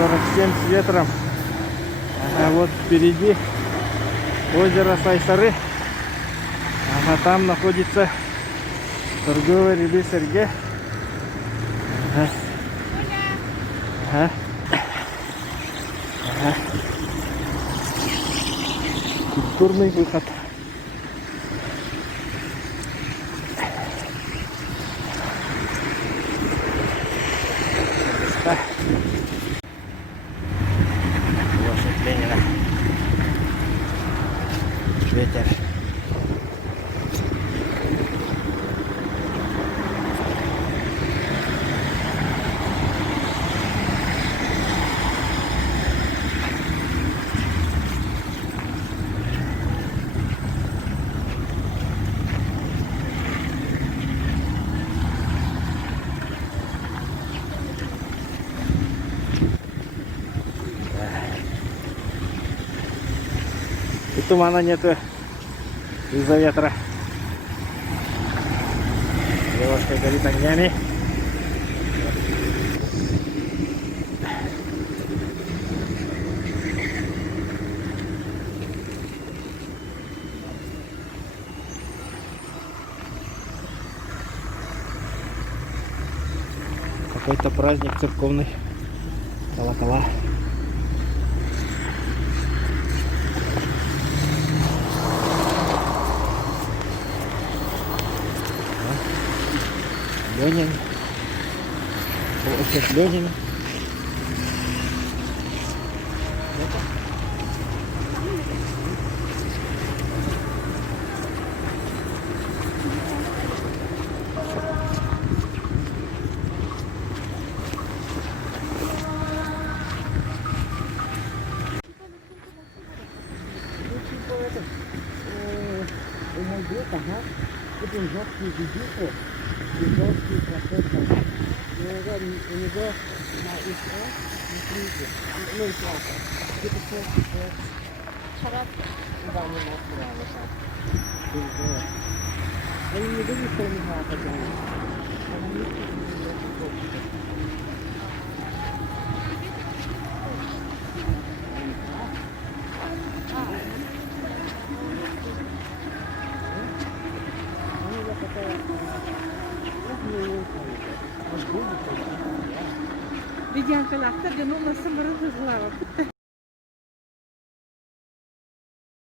47 с ветром. А вот впереди озеро Сайсары. А там находится торговый ряды Сергей. Ага. Ага. Ага. Культурный выход. Площадь Ленина. Ветер. И тумана нету из-за ветра. Девушка горит огнями. Какой-то праздник церковный. Колокола. Ленин. Площадь Ленина. У него на ИС ну и плата. Где-то шарат туда не мог нравиться. Они не думают, что у него потянут. Видянка лахта, но на самарах злава.